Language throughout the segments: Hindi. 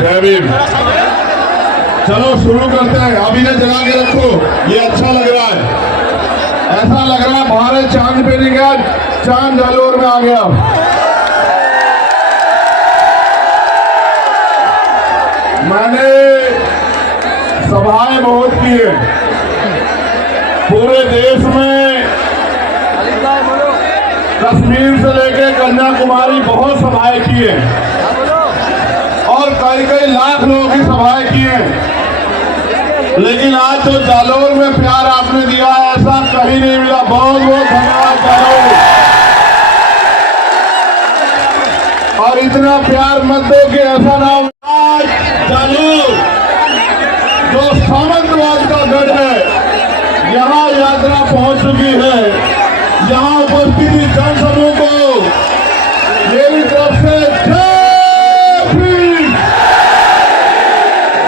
जय भीम। चलो शुरू करते हैं। अभी ने जगा के रखो, ये अच्छा लग रहा है। ऐसा लग रहा है भारत चांद पे नहीं गया, चांद जालोर में आ गया। मैंने सभाएं बहुत की है पूरे देश में, कश्मीर से लेकर कन्याकुमारी बहुत सभाएं की है और कई कई लाख लोगों की सभाएं की हैं। लेकिन आज जो जालोर में प्यार आपने दिया है ऐसा कहीं नहीं मिला। बहुत बहुत धन्यवाद जालोर। और इतना प्यार मत दो कि ऐसा ना हो। आज जालोर जो सामंतवाद का गढ़ है, यहाँ यात्रा पहुंच चुकी है। यहाँ उपस्थिति जनसमूह को मेरी तरफ से जय भीम,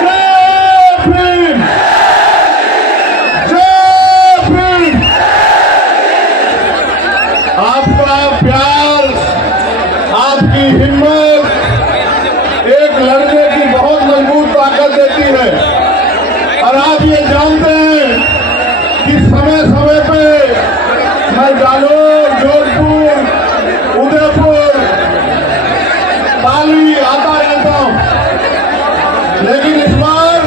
जय भीम, जय भीम। आपका प्यार, आपकी हिम्मत एक लड़ने की बहुत मजबूत ताकत देती है। और आप ये जानते हैं कि समय समय पे मैं जालोर, जोधपुर, उदयपुर, पाली आता रहता हूं। लेकिन इस बार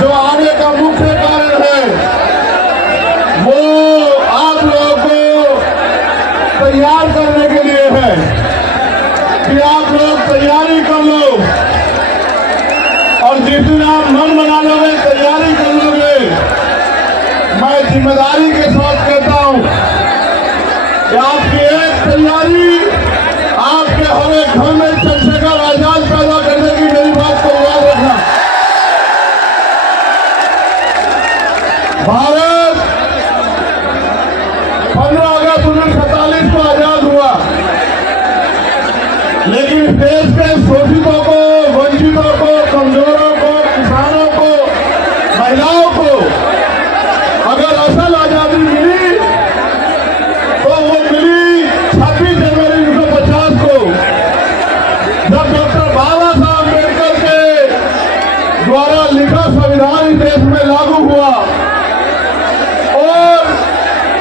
जो आने का मुख्य कारण है वो आप लोगों को तैयार करने के लिए है कि आप लोग तैयारी कर लो। और जिस दिन आप मन बना लोगे, तैयारी कर लोगे, मैं जिम्मेदारी के साथ कहता हूं कि आपकी एक तैयारी आपके हर एक घर में चंद्रशेखर आजाद पैदा करने की। मेरी बात को याद रखना। भारत 15 अगस्त 1947 को आजाद हुआ, लेकिन इस देश के शोषितों को, वंचितों को, कमजोरों को, किसानों को, महिलाओं को अगर असल आजादी मिली तो वो मिली 26 जनवरी 1950 को, जब डॉक्टर बाबा साहब अम्बेडकर के द्वारा लिखा संविधान इस देश में लागू हुआ और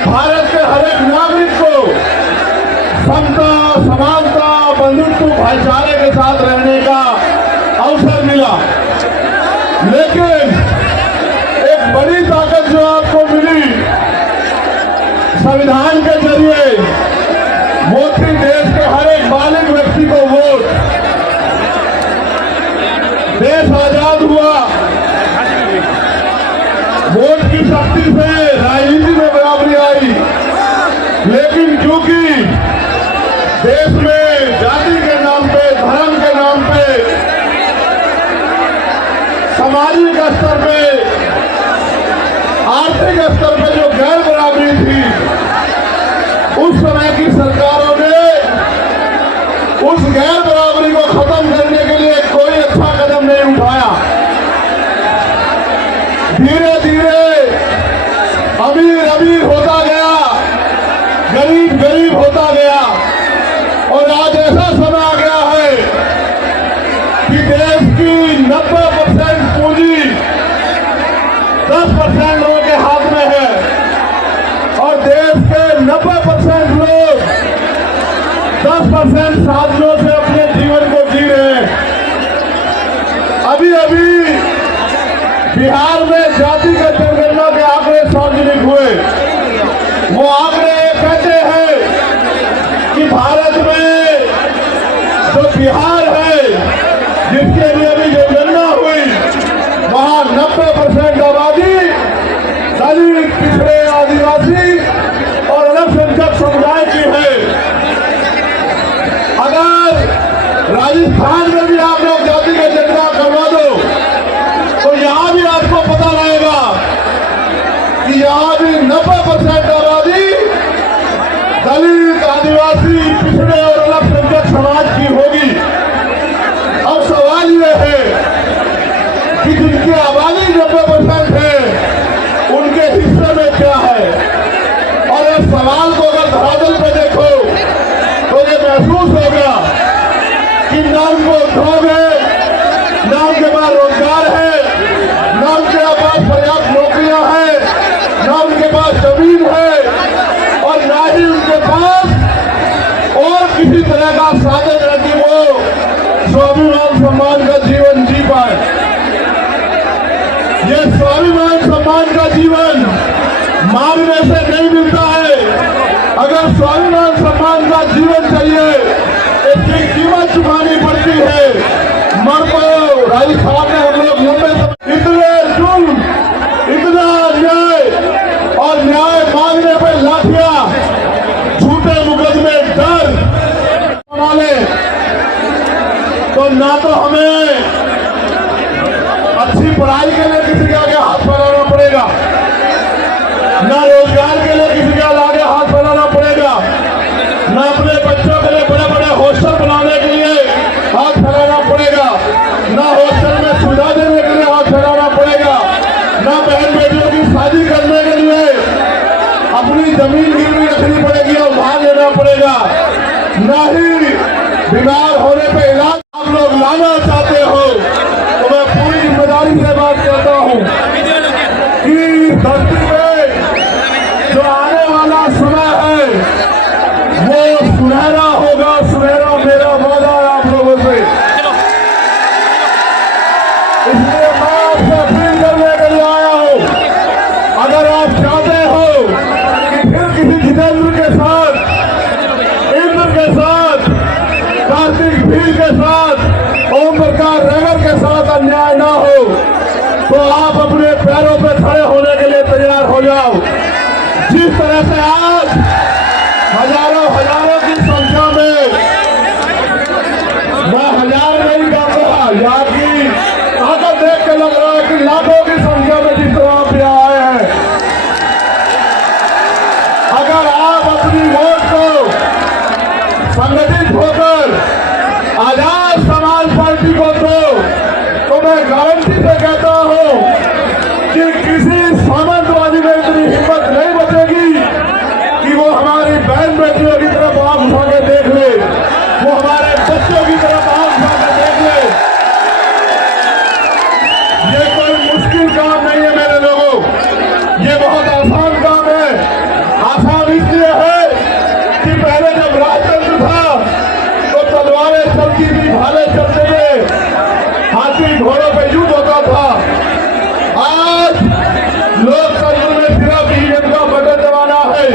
भारत के हर एक नागरिक को समता, समानता, बंधुत्व, भाईचारे के साथ रहने का अवसर मिला। लेकिन एक बड़ी ताकत जो आपको मिली संविधान के जरिए, वो थी देश के हर एक बालिग व्यक्ति को वोट। देश आजाद हुआ, वोट की शक्ति से राजनीति में बराबरी आई। लेकिन क्योंकि देश में जाति के नाम पे, धर्म के नाम पे, सामाजिक स्तर पे, आर्थिक स्तर पे जो गैर बराबरी थी, उस समय की सरकारों ने उस गैर बराबरी को खत्म करने के लिए कोई अच्छा कदम नहीं उठाया। धीरे धीरे अमीर अमीर होता गया, गरीब गरीब होता गया और आज ऐसा समय आ गया है कि देश की 90% पूंजी 10% लोगों के हाथ में है और देश के 90% लोग 10% साधनों से अपने जीवन को जी रहे हैं। अभी अभी बिहार में जातिगत जनगणना के आंकड़े सार्वजनिक हुए। वो आंकड़े कहते हैं कि भारत में जो बिहार है, जिसके लिए अभी जनगणना हुई, वहां 90% आबादी दलित, पिछड़े, आदिवासी और अल्पसंख्यक समुदाय की है। अगर राजस्थान में भी आप लोग जातिगत जनगणना करवा दो तो यहां भी आपको पता रहेगा कि यहां भी 90% आबादी दलित, आदिवासी, पिछड़े और अल्पसंख्यक समाज की होगी। अब सवाल यह है कि जिनकी आबादी 90% है, उनके हिस्से में क्या है। और इस सवाल को अगर धरातल पे देखो तो ये महसूस होगा कि नरेंद्र उद्धव है, न उनके पास रोजगार है, न उनके पास पर्याप्त नौकरियां हैं, न उनके पास जमीन है और न ही उनके पास और किसी तरह का साधन है कि वो स्वाभिमान सम्मान का जीवन जी पाए। ये स्वाभिमान सम्मान का जीवन मांगने से नहीं मिलता है। अगर स्वाभिमान सम्मान का जीवन चाहिए इसकी कीमत चुकानी पड़ती है। मरको राजस्थान में हम लोग मुंबई से इतने जुल्म, इतना अन्याय और न्याय मांगने पर लाठियां, झूठे मुकदमे, डर बना ले तो ना तो हमें अच्छी पढ़ाई के लिए किसी के आगे हाथ फैलाना पड़ेगा, ना रोजगार के लिए किसी के आगे हाथ फैलाना पड़ेगा, ना अपने बच्चों के लिए बड़े बड़े हॉस्टल बनाने के लिए हाथ फैलाना पड़ेगा, ना हॉस्टल में सुविधा देने के लिए हाथ फैलाना पड़ेगा, ना बहन बेटियों की शादी करने के लिए अपनी जमीन गिरवी रखनी पड़ेगी और उधार लेना पड़ेगा, ना ही बीमार होने पे इलाज आप लोग लाना चाहते हो। तो मैं पूरी जिम्मेदारी से बात करता हूँ कि धरती में जो आने वाला समय है वो सुनहरा होगा, सुनहरा मेरा वादा है आप लोगों से। इसलिए मैं आपसे अपील करने के लिए आया हूँ, अगर आप चाहते हो कि फिर किसी जितेंद्र के साथ, इंद्र के साथ, कार्तिक भील के साथ, ओम प्रकाश रेगर के साथ अन्याय ना हो तो आप अपने पैरों पे खड़े होने के लिए तैयार हो जाओ। जिस तरह से आज हजारों की संख्या में, मैं हजार नहीं कहूंगा, यहाँ की ताकत देख के लग रहा है कि लाखों की संख्या में जिस तरह आप यहाँ आए हैं, अगर आप अपनी वोट को संगठित होकर आजाद समाज पार्टी को दो तो मैं गारंटी से कहता हूं कि किसी सामंतवादी में इतनी हिम्मत नहीं बचेगी कि वो हमारी बहन बेटियों की तरफ आंख उठा के देख ले, वो हमारे बच्चों की तरफ आंख उठा के देख ले। ये कोई मुश्किल काम नहीं है मेरे लोगों, ये बहुत आसान काम है। आसान इसलिए है कि पहले जब राजतंत्र था तो तलवारें चलती थी, भाले चलते थे, हाथी घोड़ों पे युद्ध होता था। आज लोकतंत्र में सिर्फ ईवीएम का बटन दबाना है।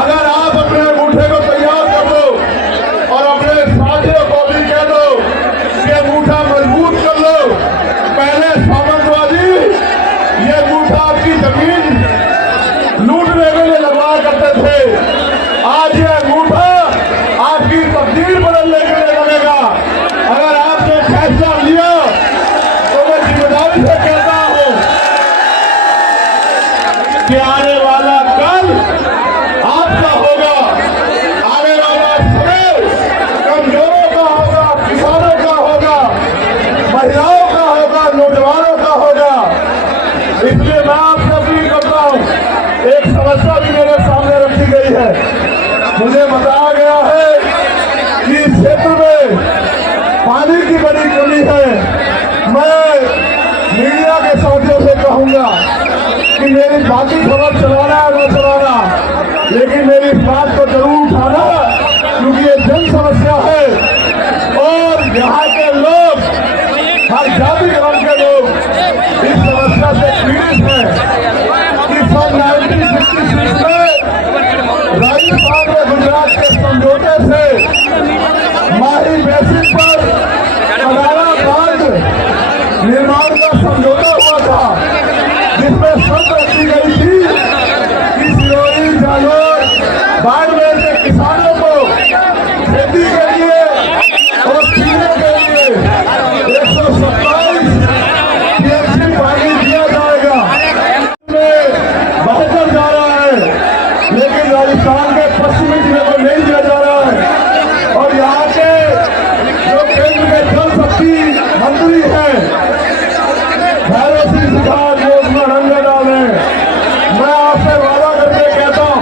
अगर आप अपने अंगूठे को तैयार कर दो और अपने साथियों को भी कह दो कि अंगूठा मजबूत कर लो। पहले सामंतवादी ये अंगूठा आपकी जमीन लूटने के लिए लगवाया करते थे, आज ये अंगूठा आपकी तकदीर बदलने के लिए लगेगा। अगर आपने फैसला लिया तो मैं जिम्मेदारी से कहता हूं कि आने वाला कल आपका होगा, आने वाला समय कमजोरों का होगा, किसानों का होगा, महिलाओं का होगा, नौजवानों का होगा। इसलिए मैं आपसे अपील करता हूं, एक समस्या भी मेरे सामने रखी गई है। मुझे बताया गया है कि इस क्षेत्र में पानी की बड़ी कमी है। मैं मीडिया के साथियों से कहूंगा कि मेरी बाकी खबर चलाना है न चलाना, लेकिन मेरी इस बात को जरूर उठाना क्योंकि ये जन समस्या है और यहाँ के लोग, हर जाति धर्म के लोग इस समस्या से पीड़ित हैं। कि सन 1966 में राजस्थान में गुजरात के समझौते से माही बेसिस पर अदारा बांध निर्माण का समझौता हुआ था, जिसमें शर्त रखी गई थी कि सिरोही, जालोर, बाड़मेर के किसानों को खेती के लिए और पीने के लिए 127 टीएमसी पानी दिया जाएगा। बहकर जा रहा है, लेकिन राजस्थान के पश्चिमी जिले को नहीं दिया जा रहा है। और यहाँ के जो केंद्र के जल शक्ति मंत्री हैं भैरव सिंह सुधार जो उसमें रंग डाले, मैं आपसे वादा करके कहता हूं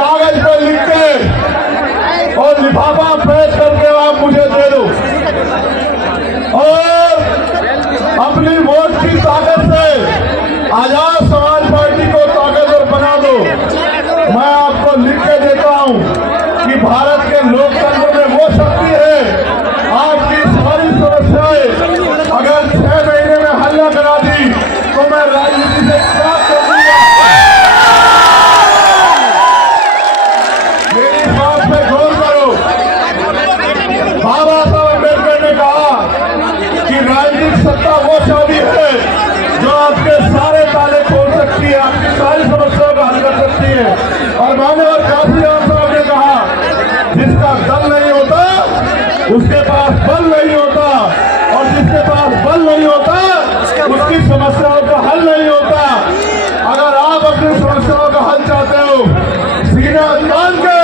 कागज पर लिख के और लिफाफा पेश करके आप मुझे दे दो और अपनी वोट की ताकत से आजाद समाज पार्टी को ताकतवर बना दो। मैं आपको लिख के देता हूं कि भारत के लोकतंत्र में वो शक्ति है, आपकी सारी समस्याएं अगर 6 महीने में हल न करा दी तो मैं राजनीति से त्याग कर दूंगा। मेरी बात पे गौर करो। बाबा साहब अम्बेडकर ने कहा कि राजनीतिक सत्ता वो चाबी है जो आपके सारे ताले खोल सकती है, आपकी सारी समस्याओं को हल कर सकती है। और माननीय काशीराम साहब ने कहा जिसका दल नहीं होता उसके पास बल नहीं होता, और जिसके पास बल नहीं होता उसकी समस्याओं का हल नहीं होता। अगर आप अपनी समस्याओं का हल चाहते हो, सीना तान के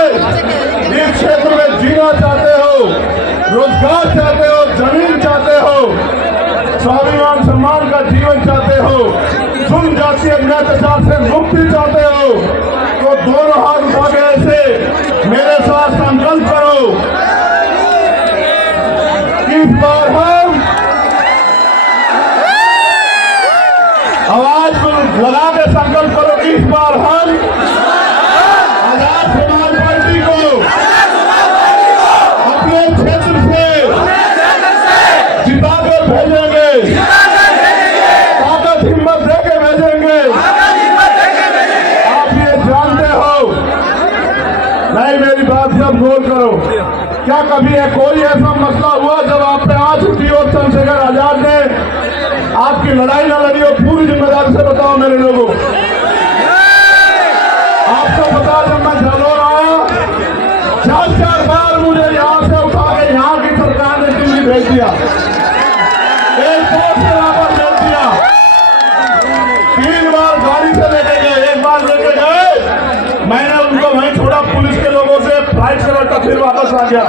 इस क्षेत्र में जीना चाहते हो, रोजगार चाहते हो, जमीन चाहते हो, स्वाभिमान सम्मान का जीवन चाहते हो, जुल्म जाति अत्याचार से मुक्ति चाहते हो, तो दोनों हाथ उठा के ऐसे मेरे साथ संकल्प करो। इस बार हम आवाज लगा के संकल्प करो कि इस बार हम आजाद समाज पार्टी को अपने क्षेत्र से जिताकर भेजेंगे, ताकत हिम्मत देके भेजेंगे। आप ये जानते हो, नहीं मेरी बात सब गौर करो, क्या कभी है कोई ऐसा मसला हुआ जब आप पे आंच उठी और चंद्रशेखर आजाद ने आपकी लड़ाई न लड़ी हो? पूरी जिम्मेदारी से बताओ मेरे लोगों। आपको पता जब मैं जालौर आया 4 बार मुझे यहाँ से उठा के यहाँ की सरकार ने दिल्ली भेज दिया, एयरपोर्ट से वापस भेज दिया, 3 बार गाड़ी से लेके गए, 1 बार लेके गए, मैंने उनको वहीं छोड़ा पुलिस के लोगों से, फ्लाइट से लौटा फिर वापस आ गया।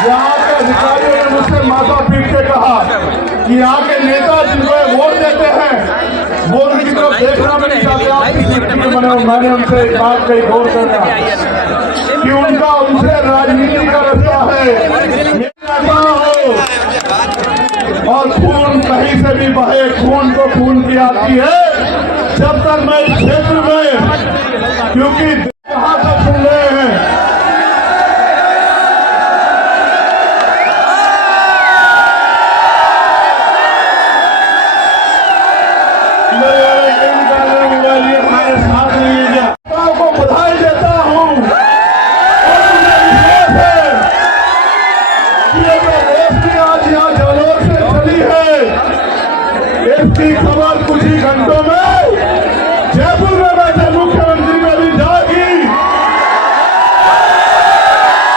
यहाँ के अधिकारियों ने मुझसे माथा पीट के कहा कि यहाँ के नेता जिनको वोट देते हैं वो उनकी तरफ देखना भी नहीं चाहते। आपकी दृष्टि में मैंने उनसे एक बात कही, गौर करना कि उनका उनसे राजनीति का रास्ता है। हो और खून कहीं से भी बहे, खून को खून की आती है। जब तक मैं इस क्षेत्र में, क्योंकि कहाँ तक सुन रहे हैं, बधाई देता हूँ और मुझे विश्वास है कि ये जो रोशनी आज यहाँ जालौर से चली है, इसकी खबर कुछ ही घंटों में जयपुर में बैठे मुख्यमंत्री में भी जाएगी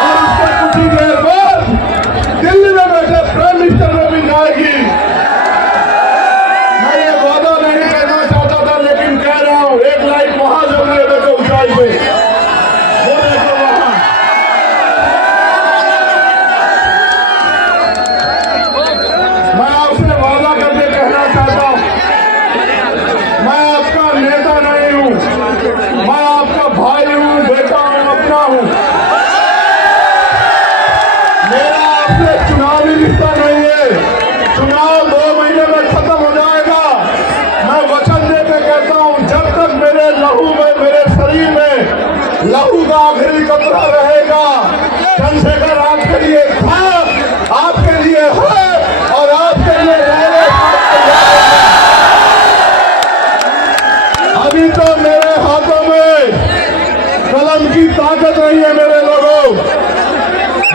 और उसके कुछ ही देर बाद दिल्ली में बैठे प्राइम मिनिस्टर में भी जाएगी। मैं ये वादा नहीं कहना चाहता था, लेकिन कह रहा हूँ, एक लाइट वहां जल रही है, देखो ऊंचाई पे, वो देखो वहां। मैं आपसे वादा करके कहना चाहता हूँ, मैं आपका नेता नहीं हूँ, मैं आपका भाई हूँ, बेटा हूँ, अपना हूँ। मेरा आपसे चुनावी रिश्ता नहीं है। चुनाव 2 महीने में खत्म हो जाएगा। मैं वचन देकर कहता हूँ, जब तक मेरे लहू में, मेरे शरीर में लहू का आखिरी कतरा रहेगा, चंद्रशेखर आपके लिए था, आपके लिए है और आपके लिए रहेगा। अभी तो मेरे हाथों में कलम की ताकत नहीं है मेरे लोगों।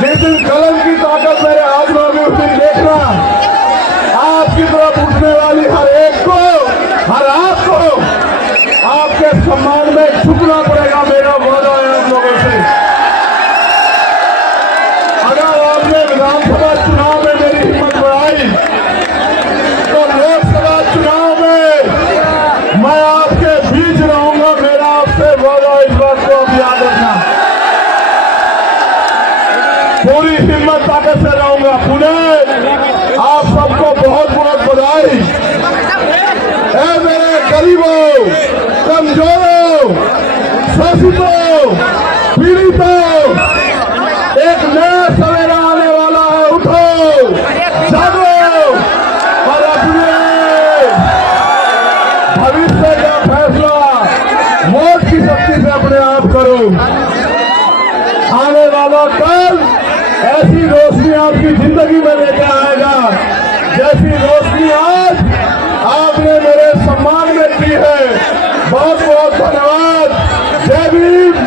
जिस दिन कलम की ताकत मेरे हाथ में होगी उस दिन देखना, आपकी तरफ उठने वाली हर एक को, हर आपको आपके सम्मान में झुकना पड़ेगा। मेरा वादा है आप लोगों से। अगर आपने विधानसभा चुनाव में मेरी हिम्मत बढ़ाई तो लोकसभा चुनाव में मैं आपके बीच रहूंगा। मेरा आपसे वादा, इस बात को आप याद रखना। पूरी हिम्मत ताकत से रहूंगा। पुणे आप सबको बहुत बहुत बधाई। मेरे गरीबों, कमजोरों, शोषितों, पीड़ितों, एक नया सवेरा आने वाला है। उठो, जागो और अपने भविष्य का फैसला वोट की शक्ति से अपने आप करो। आने वाला कल ऐसी रोशनी आपकी जिंदगी में लेके आएगा जैसी रोशनी आज आपने मेरे सम्मान में की है। बहुत बहुत धन्यवाद। जय भीम।